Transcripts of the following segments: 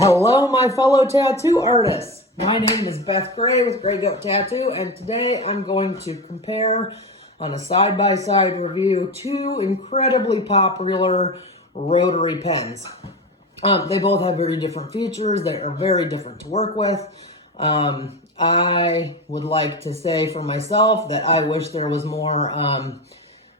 Hello, my fellow tattoo artists. My name is Beth Gray with Gray Goat Tattoo, and today I'm going to compare on a side-by-side review two incredibly popular Rotary pens. They both have very different features. They are very different to work with. I would like to say for myself that I wish there was more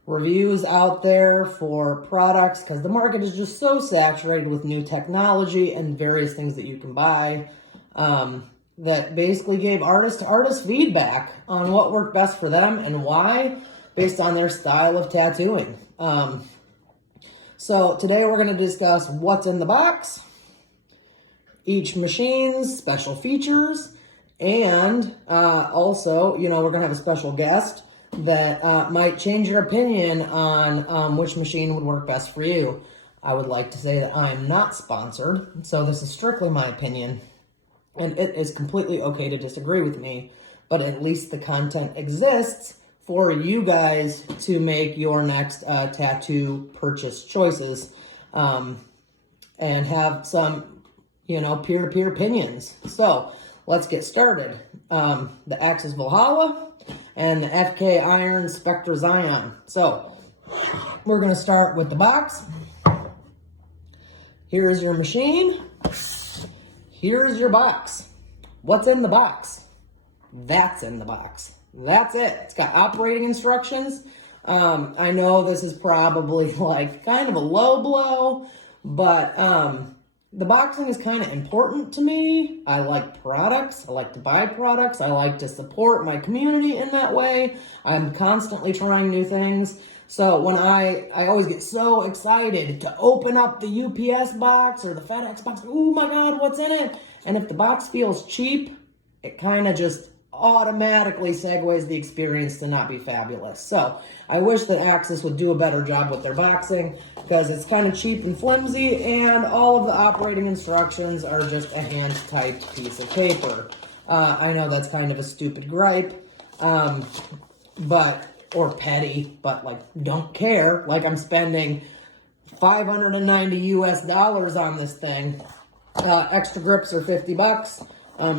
reviews out there for products, because the market is just so saturated with new technology and various things that you can buy that basically gave artist feedback on what worked best for them and why, based on their style of tattooing. So today we're going to discuss what's in the box, each machine's special features, and also, we're going to have a special guest that might change your opinion on which machine would work best for you. I would like to say that I'm not sponsored, so this is strictly my opinion, and it is completely okay to disagree with me, but at least the content exists for you guys to make your next tattoo purchase choices and have some, peer-to-peer opinions. So let's get started. The Axys Valhalla and the FK Iron Spektra Xion. So we're going to start with the box. Here's your machine. Here's your box. What's in the box? That's in the box. That's it. It's got operating instructions. I know this is probably like kind of a low blow, but the boxing is kind of important to me. I like products. I like to buy products. I like to support my community in that way. I'm constantly trying new things. So when I always get so excited to open up the UPS box or the FedEx box. Oh my God, what's in it? And if the box feels cheap, it kind of just automatically segues the experience to not be fabulous. So I wish that Axys would do a better job with their boxing, because it's kind of cheap and flimsy, and all of the operating instructions are just a hand-typed piece of paper. I know that's kind of a stupid gripe, or petty, but don't care. I'm spending $590 US on this thing. Extra grips are $50.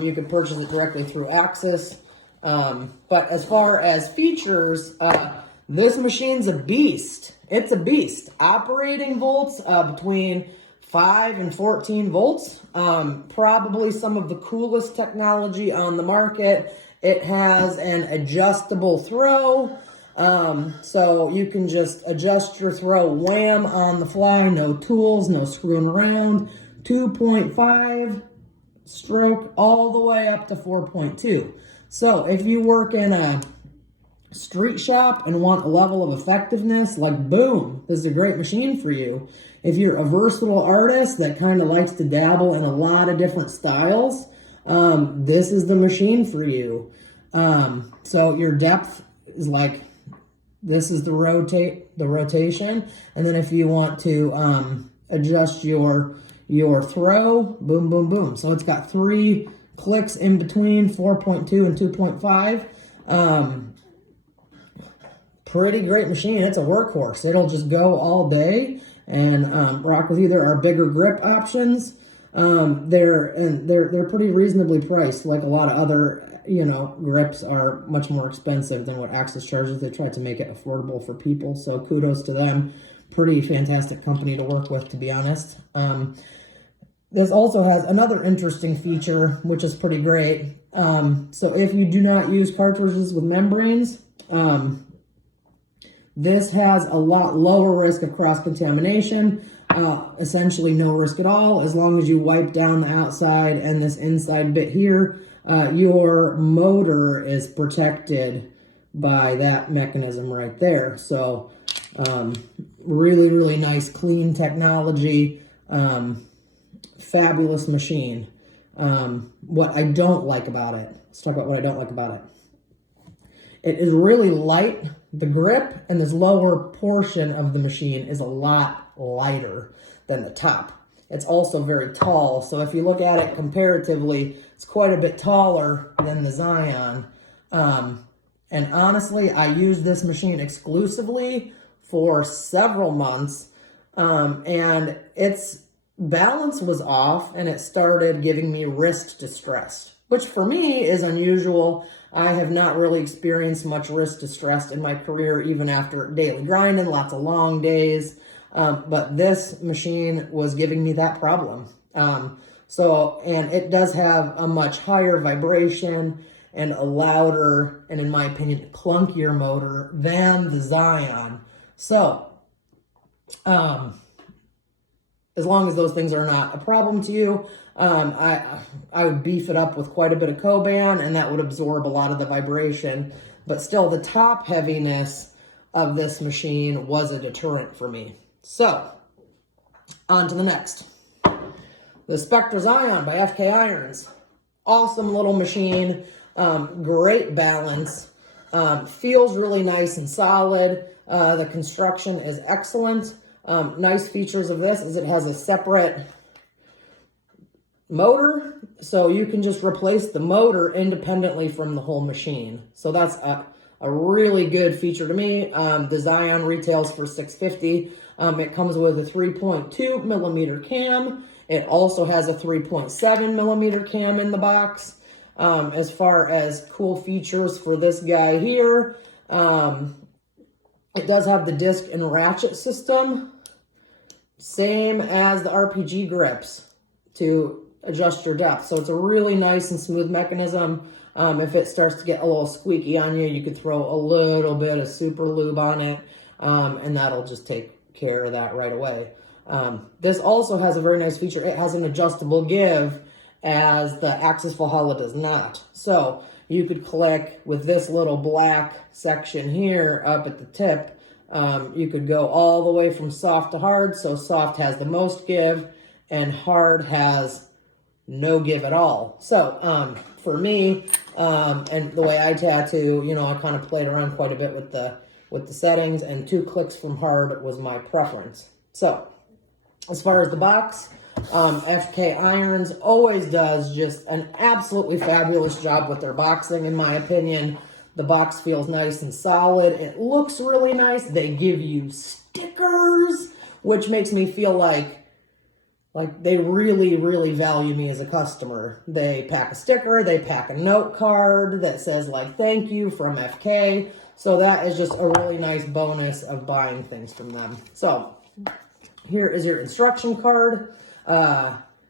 You can purchase it directly through Axys. But as far as features, this machine's a beast. It's a beast. Operating volts between 5 and 14 volts. Probably some of the coolest technology on the market. It has an adjustable throw. So you can just adjust your throw wham on the fly. No tools, no screwing around. 2.5 stroke all the way up to 4.2. So if you work in a street shop and want a level of effectiveness, boom, this is a great machine for you. If you're a versatile artist that kind of likes to dabble in a lot of different styles, this is the machine for you. So your depth is this is the rotation, and then if you want to adjust your throw, boom, boom, boom. So it's got 3 clicks in between 4.2 and 2.5. Pretty great machine. It's a workhorse. It'll just go all day and rock with you. There are bigger grip options. They're pretty reasonably priced. Like a lot of other grips are much more expensive than what Axys charges. They try to make it affordable for people, so kudos to them. Pretty fantastic company to work with, to be honest. This also has another interesting feature, which is pretty great. So if you do not use cartridges with membranes, this has a lot lower risk of cross-contamination, essentially no risk at all, as long as you wipe down the outside and this inside bit here. Your motor is protected by that mechanism right there. So really, really nice, clean technology. Fabulous machine. What I don't like about it, let's talk about what I don't like about it. It is really light. The grip and this lower portion of the machine is a lot lighter than the top. It's also very tall, so if you look at it comparatively, it's quite a bit taller than the Xion. And honestly, I used this machine exclusively for several months, and it's balance was off and it started giving me wrist distress, which for me is unusual. I have not really experienced much wrist distress in my career, even after daily grinding, lots of long days. But this machine was giving me that problem. And it does have a much higher vibration and a louder, and in my opinion, clunkier motor than the Xion. So, as long as those things are not a problem to you, I would beef it up with quite a bit of Coban, and that would absorb a lot of the vibration. But still, the top heaviness of this machine was a deterrent for me. So, on to the next. The Spektra Xion by FK Irons. Awesome little machine. Great balance. Feels really nice and solid. The construction is excellent. Nice features of this is it has a separate motor, so you can just replace the motor independently from the whole machine. So that's a really good feature to me. The Xion retails for $650. It comes with a 3.2 millimeter cam. It also has a 3.7 millimeter cam in the box. As far as cool features for this guy here, it does have the disc and ratchet system, same as the RPG grips to adjust your depth. So it's a really nice and smooth mechanism. If it starts to get a little squeaky on you, you could throw a little bit of super lube on it, and that'll just take care of that right away. This also has a very nice feature. It has an adjustable give, as the Axys Valhalla does not. So you could click with this little black section here up at the tip. You could go all the way from soft to hard. So soft has the most give and hard has no give at all. So for me, and the way I tattoo, you know, I kind of played around quite a bit with the settings, and 2 clicks from hard was my preference. So as far as the box, FK Irons always does just an absolutely fabulous job with their boxing, in my opinion. The box feels nice and solid. It looks really nice. They give you stickers, which makes me feel like they really, really value me as a customer. They pack a sticker, they pack a note card that says, like, thank you from FK. So that is just a really nice bonus of buying things from them. So here is your instruction card.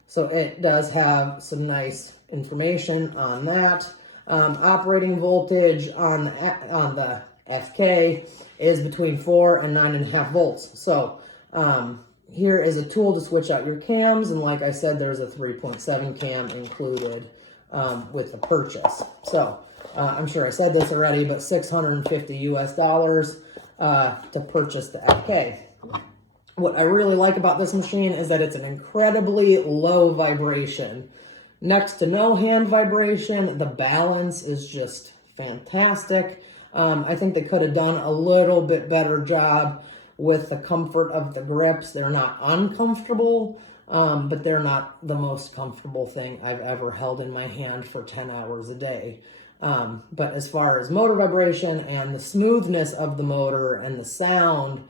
So it does have some nice information on that. Operating voltage on the FK is between 4 and 9.5 volts. So here is a tool to switch out your cams, and like I said, there's a 3.7 cam included with the purchase. So I'm sure I said this already, but $650 US to purchase the FK. What I really like about this machine is that it's an incredibly low vibration. Next to no hand vibration. The balance is just fantastic. I think they could have done a little bit better job with the comfort of the grips. They're not uncomfortable, but they're not the most comfortable thing I've ever held in my hand for 10 hours a day. But as far as motor vibration and the smoothness of the motor and the sound,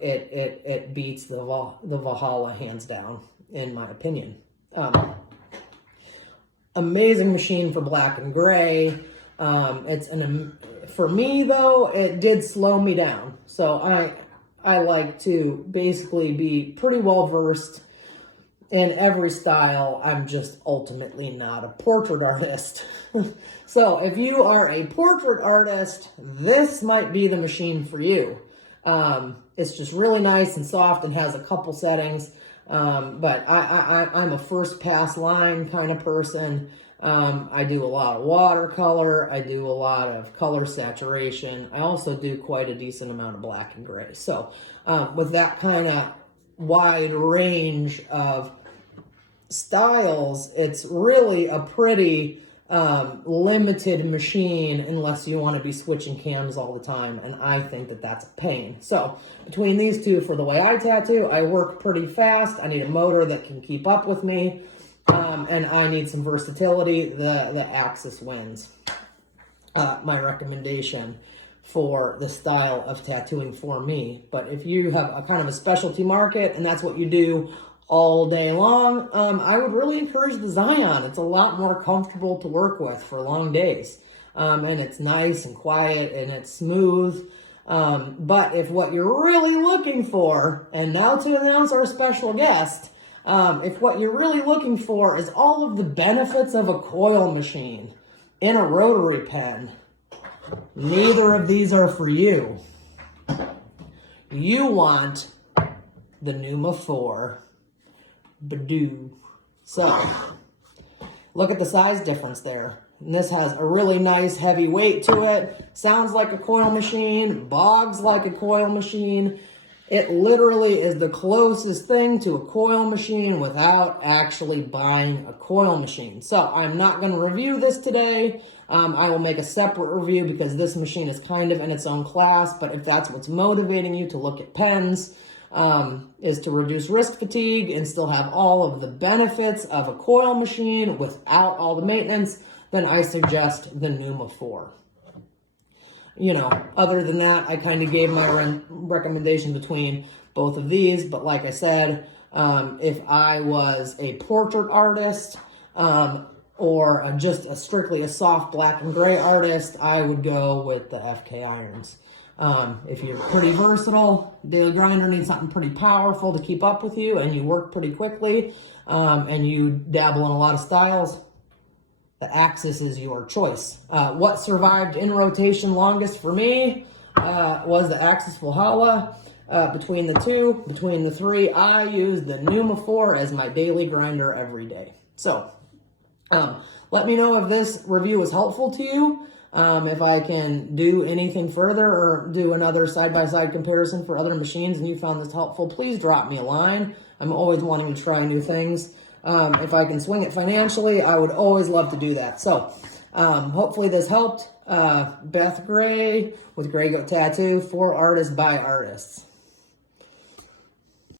it beats the Valhalla hands down, in my opinion. Amazing machine for black and gray. For me though, it did slow me down. So I like to basically be pretty well versed in every style. I'm just ultimately not a portrait artist. So if you are a portrait artist, this might be the machine for you. It's just really nice and soft and has a couple settings. But I'm a first pass line kind of person. I do a lot of watercolor. I do a lot of color saturation. I also do quite a decent amount of black and gray. So with that kind of wide range of styles, it's really a pretty limited machine unless you want to be switching cams all the time, and I think that that's a pain. So between these two, for the way I tattoo, I work pretty fast. I need a motor that can keep up with me, and I need some versatility. The Axys wins. My recommendation for the style of tattooing for me. But if you have a kind of a specialty market and that's what you do, all day long, I would really encourage the Xion. It's a lot more comfortable to work with for long days. And it's nice and quiet and it's smooth. But if what you're really looking for, and now to announce our special guest, if what you're really looking for is all of the benefits of a coil machine in a rotary pen, neither of these are for you. You want the Numa 4. Badoo. So, look at the size difference there. And this has a really nice heavy weight to it. Sounds like a coil machine, bogs like a coil machine. It literally is the closest thing to a coil machine without actually buying a coil machine. So I'm not going to review this today. I will make a separate review because this machine is kind of in its own class. But if that's what's motivating you to look at pens, is to reduce wrist fatigue and still have all of the benefits of a coil machine without all the maintenance, then I suggest the Numa 4. You know, other than that, I kind of gave my recommendation between both of these. But like I said, if I was a portrait artist or just strictly a soft black and gray artist, I would go with the FK irons. If you're pretty versatile, daily grinder needs something pretty powerful to keep up with you, and you work pretty quickly, and you dabble in a lot of styles, the Axys is your choice. What survived in rotation longest for me was the Axys Valhalla. Between the three, I use the Numa 4 as my daily grinder every day. So, let me know if this review was helpful to you. If I can do anything further or do another side-by-side comparison for other machines and you found this helpful, please drop me a line. I'm always wanting to try new things. If I can swing it financially, I would always love to do that. So, hopefully this helped. Beth Gray with Gray Goat Tattoo, for artists by artists.